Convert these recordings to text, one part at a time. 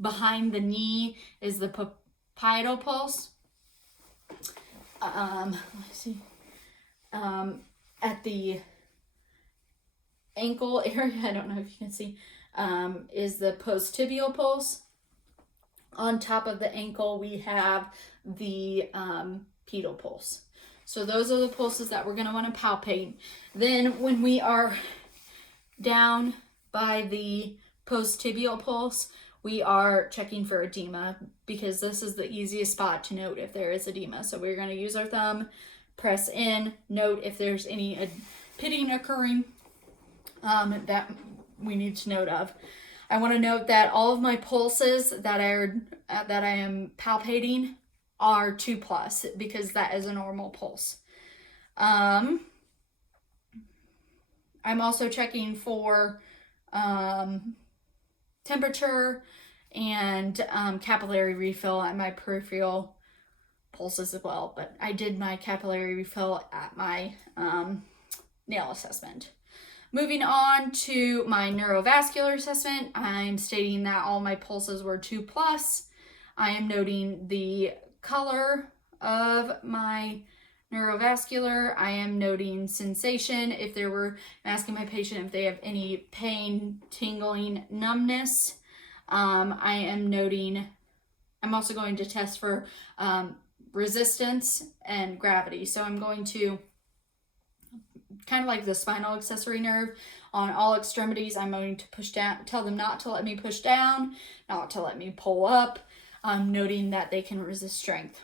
behind the knee is the pietal pulse. Let's see. At the ankle area, I don't know if you can see, is the post-tibial pulse. On top of the ankle, we have the pedal pulse. So those are the pulses that we're going to want to palpate. Then when we are down by the post-tibial pulse, we are checking for edema, because this is the easiest spot to note if there is edema. So we're going to use our thumb, press in, note if there's any pitting occurring that we need to note of. I want to note that all of my pulses that I am palpating are 2+, because that is a normal pulse. I'm also checking for temperature and capillary refill at my peripheral pulses as well, but I did my capillary refill at my nail assessment. Moving on to my neurovascular assessment, I'm stating that all my pulses were 2+. I am noting the color of my neurovascular. I am noting sensation. If there were, I'm asking my patient if they have any pain, tingling, numbness. I am noting, I'm also going to test for resistance and gravity. So I'm going to, kind of like the spinal accessory nerve, on all extremities, I'm going to push down, tell them not to let me push down, not to let me pull up, noting that they can resist strength.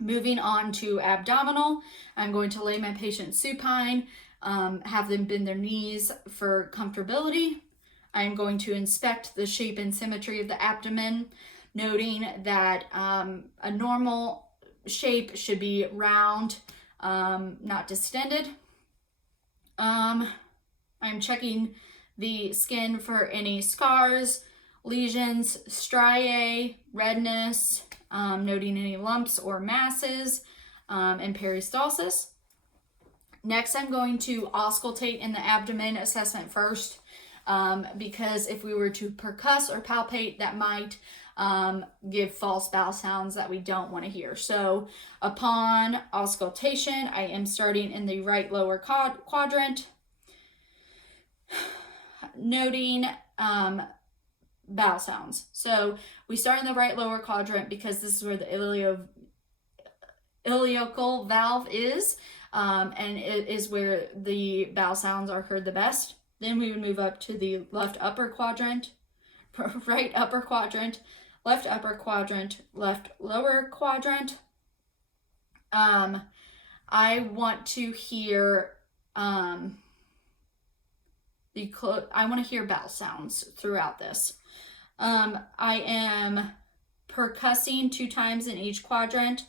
Moving on to abdominal, I'm going to lay my patient supine, have them bend their knees for comfortability. I'm going to inspect the shape and symmetry of the abdomen, noting that a normal shape should be round, not distended. I'm checking the skin for any scars, lesions, striae, redness, noting any lumps or masses, and peristalsis. Next, I'm going to auscultate in the abdomen assessment first, because if we were to percuss or palpate, that might give false bowel sounds that we don't want to hear. So upon auscultation, I am starting in the right lower quadrant, noting bowel sounds. So we start in the right lower quadrant because this is where the ileocecal valve is, and it is where the bowel sounds are heard the best. Then we would move up to the left upper quadrant, right upper quadrant, left upper quadrant, left lower quadrant. I want to hear I want to hear bowel sounds throughout this. I am percussing 2 times in each quadrant,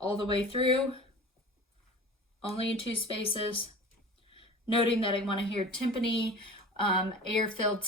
all the way through, only in 2 spaces, noting that I want to hear tympany, air-filled